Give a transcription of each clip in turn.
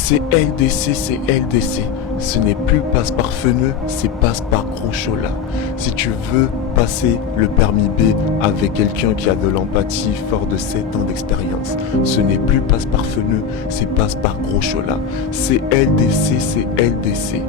C'est LDC. Ce n'est plus passe par Feneux, c'est passe par Gros Chola. Si tu veux passer le permis B avec quelqu'un qui a de l'empathie fort de 7 ans d'expérience, ce n'est plus passe par Feneux, c'est passe par Gros Chola. C'est LDC.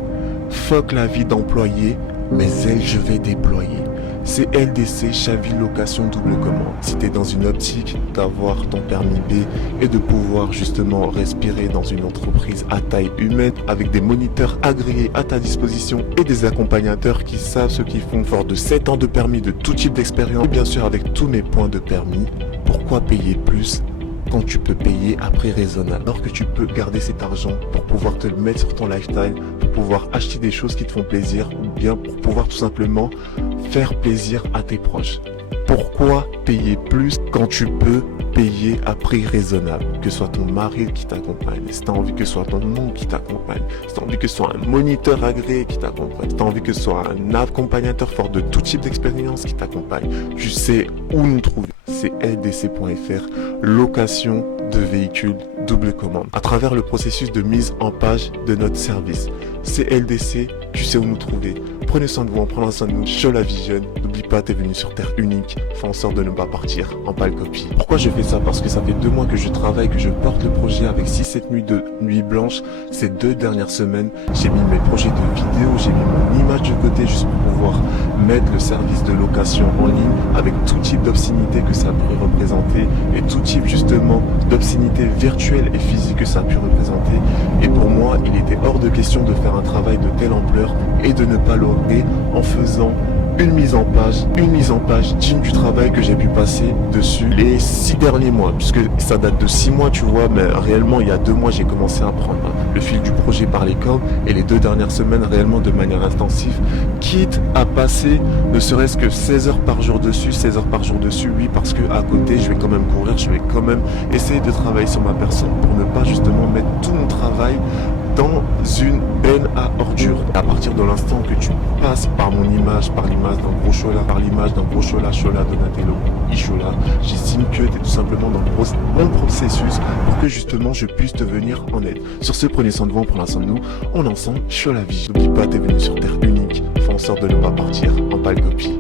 Fuck la vie d'employé, mes ailes je vais déployer. C'est LDC, Chaville Location Double Commande. Si tu es dans une optique d'avoir ton permis B et de pouvoir justement respirer dans une entreprise à taille humaine avec des moniteurs agréés à ta disposition et des accompagnateurs qui savent ce qu'ils font, fort de 7 ans de permis, de tout type d'expérience, et bien sûr avec tous mes points de permis, pourquoi payer plus quand tu peux payer à prix raisonnable, alors que tu peux garder cet argent pour pouvoir te le mettre sur ton lifestyle, pour pouvoir acheter des choses qui te font plaisir ou bien pour pouvoir tout simplement faire plaisir à tes proches. Pourquoi payer plus quand tu peux payer à prix raisonnable? Que ce soit ton mari qui t'accompagne, si tu as envie que ce soit ton oncle qui t'accompagne, si tu as envie que ce soit un moniteur agréé qui t'accompagne, si tu as envie que ce soit un accompagnateur fort de tout type d'expérience qui t'accompagne, tu sais où nous trouver. C'est ldc.fr, location de véhicules double commande. À travers le processus de mise en page de notre service, c'est LDC, tu sais où nous trouver. Prenez soin de vous en prenant soin de nous. Chola Vision, n'oublie pas, t'es venu sur Terre unique. Fais en sorte de ne pas partir en pâle copie. Pourquoi je fais ça? Parce que ça fait 2 mois que je travaille, que je porte le projet avec 6-7 nuits de nuit blanche. Ces 2 dernières semaines, j'ai mis mes projets de vidéo, j'ai mis mon image de côté juste pour pouvoir mettre le service de location en ligne avec tout type d'obscénité que ça a pu représenter et tout type justement d'obscénité virtuelle et physique que ça a pu représenter. Et pour moi, il était hors de question de faire un travail de telle ampleur et de ne pas l'aurer en faisant une mise en page digne du travail que j'ai pu passer dessus les 6 derniers mois, puisque ça date de 6 mois, tu vois, mais réellement il y a 2 mois j'ai commencé à prendre le fil du projet par les cornes et les 2 dernières semaines réellement de manière intensive, quitte à passer ne serait-ce que 16 heures par jour dessus, oui, parce que à côté je vais quand même courir, je vais quand même essayer de travailler sur ma personne pour ne pas justement mettre tout mon travail dans une benne à ordures. À partir de l'instant que tu passes par mon image, par l'image d'un Gros Chola, par l'image d'un Gros Chola, Chola Donatello, Ichola, j'estime que tu es tout simplement dans le bon processus pour que justement je puisse te venir en aide. Sur ce, prenez soin de vous, prenez soin de nous, on est ensemble, Chola Vie. N'oublie pas, t'es venu sur Terre unique, fais en sorte de ne pas partir en pâle copie.